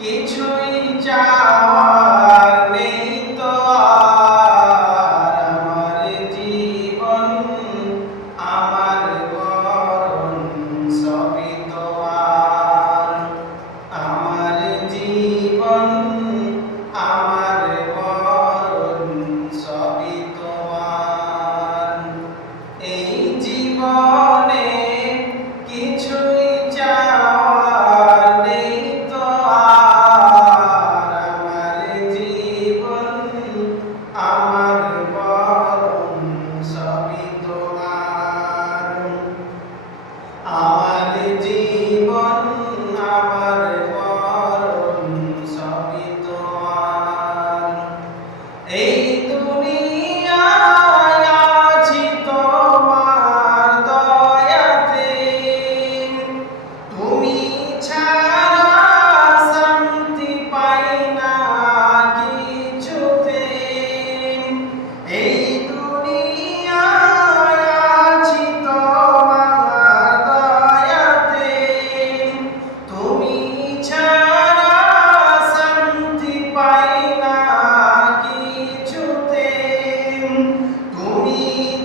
কিছুই চাওয়ার নেই তো আর আমার জীবন আমার মরণ সবই তোমার। আমার জীবন আমার মরণ সবই তোমার। এই জীবনে কিছুই চাওয়ার নেই তো আর আমার জীবন আমার মরণ সবই তোমার। আমার জীবন আমার মরণ সবই তোমার। এই দুনিয়ায় আছি তোমার দয়াতে, তুমি ছাড়া শান্তি পাই না কিছুতে। এই দুনিয়ায় আছি তোমার দয়াতে, তুমি ছাড়া শান্তি পাই না কিছুতে। তুমি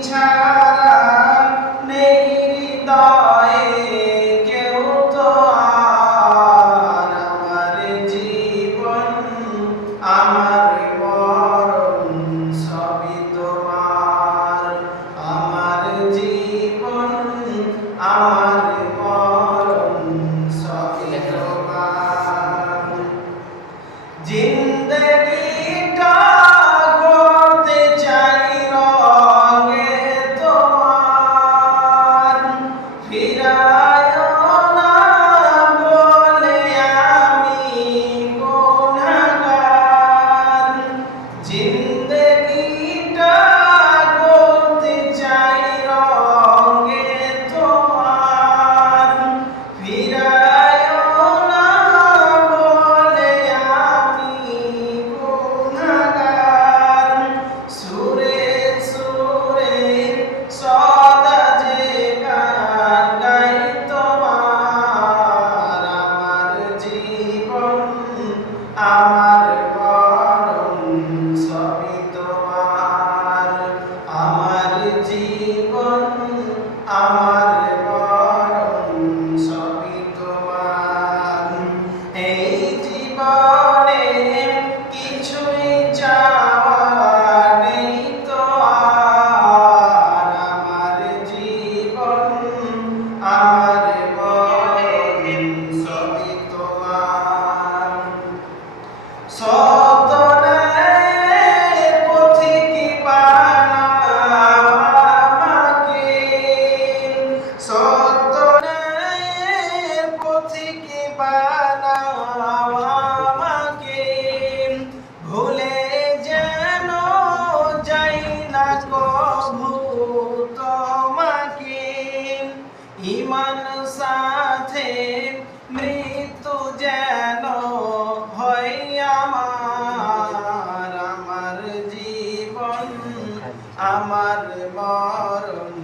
ছাড়া নেই হৃদয়ে কেউ তো আর আমার জীবন আমার মরণ সবই তোমার। আমার জীবন আমার মরণ সবই তোমার। জিন্দগিটা গড়তে চাই রঙে তোমার, ফিরায়ও না বলে আমি গুনাহগার। জিন্দগিটা গড়তে চাই রঙে তোমার, ফিরায়ও না বলে আমি গুনাহগার। সুরে সুরে সদা যে গান গাই তোমার। আমার জীবন আমার মরণ সবই তোমার। আমার জীবন আমার মরণ সবই তোমার। এই জীবনে কিছুই চাওয়ার নেই তো আর আমার জীবন আমার মরণ সবই তোমার। সত ন্যায়ের পথিক বানাও আমাকে, সত ন্যায়ের পথিক বানাও আমাকে। ভুলে যেন যাই না কভু তোমাকে, ঈমান সাথে মৃত্যু যেন হয় আমার। আমার জীবন আমার মরণ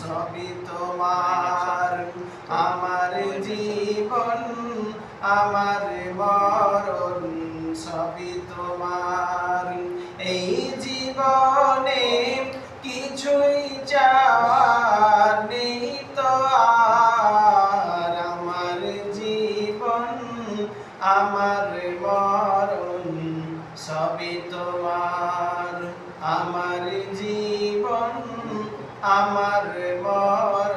সবই তোমার। আমার জীবন আমার মরণ সবই তোমার। এই জীবনে কিছুই চাওয়ার নেই তো আর আমার জীবন আমার মরণ সবই তোমার। আমার জীবন আমার মরণ